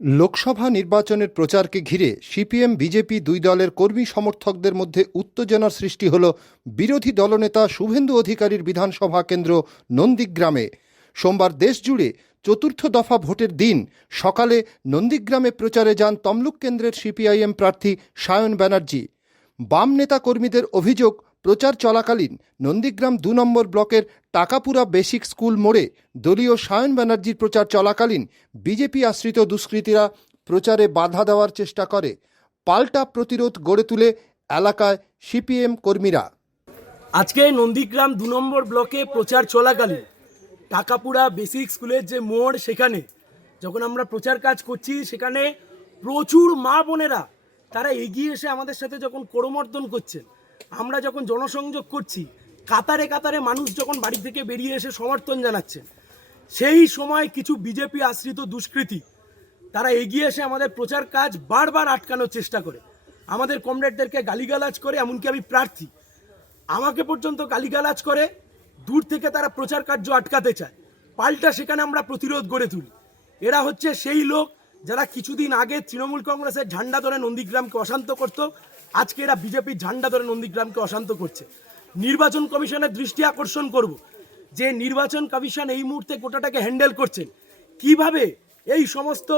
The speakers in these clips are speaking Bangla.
লোকসভা নির্বাচনের প্রচারকে ঘিরে সিপিএম, বিজেপি দুই দলের কর্মী সমর্থকদের মধ্যে উত্তেজনার সৃষ্টি হল বিরোধী দলনেতা শুভেন্দু অধিকারীর বিধানসভা কেন্দ্র নন্দীগ্রামে। সোমবার দেশজুড়ে চতুর্থ দফা ভোটের দিন। সকালে নন্দীগ্রামে প্রচারে যান তমলুক কেন্দ্রের সিপিআইএম প্রার্থী সায়ন ব্যানার্জি। বাম নেতা কর্মীদের অভিযোগ প্রচার চলাকালীন নন্দীগ্রাম দু নম্বর ব্লকের টাকাপুরা বেসিক স্কুল মোড়ে দলীয় সায়ন ব্যানার্জির প্রচার চলাকালীন বিজেপি আশ্রিত দুষ্কৃতীরা প্রচারে বাধা দেওয়ার চেষ্টা করে। পাল্টা প্রতিরোধ গড়ে তুলে এলাকায় সিপিএম কর্মীরা। আজকে নন্দীগ্রাম দু নম্বর ব্লকে প্রচার চলাকালীন টাকাপুরা বেসিক স্কুলের যে মোড় সেখানে যখন আমরা প্রচার কাজ করছি, সেখানে প্রচুর মা বোনেরা তারা এগিয়ে এসে আমাদের সাথে যখন করমর্দন করছেন আমরা যখন জনসংযোগ করছি, কাতারে কাতারে মানুষ যখন বাড়ি থেকে বেরিয়ে এসে সমর্থন জানাচ্ছেন সেই সময় কিছু বিজেপি আশ্রিত দুষ্কৃতী, তারা এগিয়ে এসে আমাদের প্রচার কাজ বারবার আটকানোর চেষ্টা করে। আমাদের কমরেডদেরকে গালিগালাজ করে, এমনকি আমি প্রার্থী। আমাকে পর্যন্ত গালিগালাজ করে, দূর থেকে তারা প্রচার কার্য আটকাতে চায়। পাল্টা সেখানে আমরা প্রতিরোধ গড়ে তুলি। এরা হচ্ছে সেই লোক যারা কিছুদিন আগে তৃণমূল কংগ্রেসের ঝান্ডা ধরে নন্দীগ্রামকে অশান্ত করত আজকে এরা বিজেপির ঝান্ডা ধরে নন্দীগ্রামকে অশান্ত করছে। নির্বাচন কমিশনের দৃষ্টি আকর্ষণ করব। যে নির্বাচন কমিশন এই মুহূর্তে গোটাটাকে হ্যান্ডেল করছেন, কীভাবে এই সমস্ত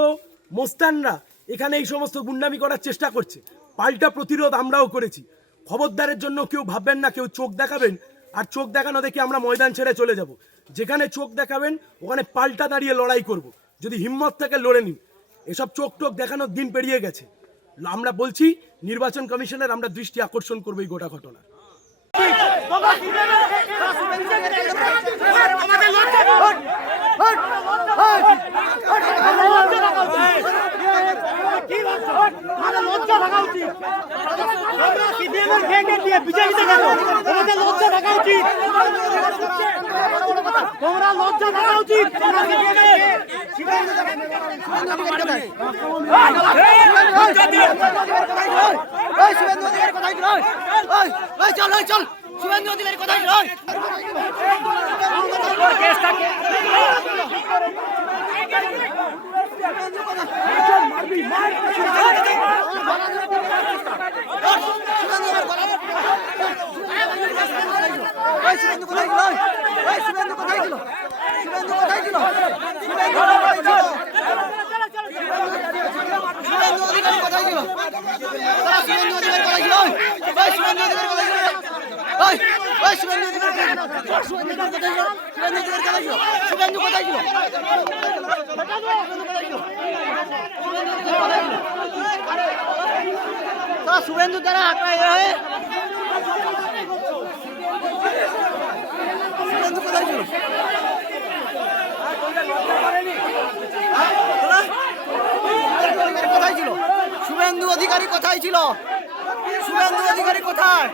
মোস্তানরা এখানে এই সমস্ত গুন্ডামি করার চেষ্টা করছে? পাল্টা প্রতিরোধ আমরাও করেছি। খবরদারের জন্য কেউ ভাববেন না, কেউ চোখ দেখাবেন, আর চোখ দেখানো দেখে আমরা ময়দান ছেড়ে চলে যাব। যেখানে চোখ দেখাবেন, ওখানে পাল্টা দাঁড়িয়ে লড়াই করব। যদি হিম্মত থেকে লড়ে নিন। এসব চোখ টোক দেখানোর দিন পেরিয়ে গেছে। আমরা বলছি নির্বাচন কমিশনের আমরা দৃষ্টি আকর্ষণ করব এই গোটা ঘটনা। লজ্জা থাকা উচিত চল চল শুভেন্দু অধিকারী শুভেন্দু কোথায় ছিল ওই শুভেন্দু কোথায় ছিল শুভেন্দু কোথায় ছিল শুভেন্দু কোথায় ছিল শুভেন্দু অধিকারী কোথায় ছিল তারা শুভেন্দু অধিকারী কোথায় ছিল ওই শুভেন্দু অধিকারী কোথায় ছিল ওই ওই শুভেন্দু অধিকারী কোথায় ছিল শুভেন্দু অধিকারী কোথায় ছিল শুভেন্দু অধিকারী কোথায় ছিল শুভেন্দু তারা শুভেন্দু দ্বারা আঁকড়া হয়ে শুভেন্দু শুভেন্দু অধিকারী কোথায় ছিল? শুভেন্দু অধিকারী কোথায়?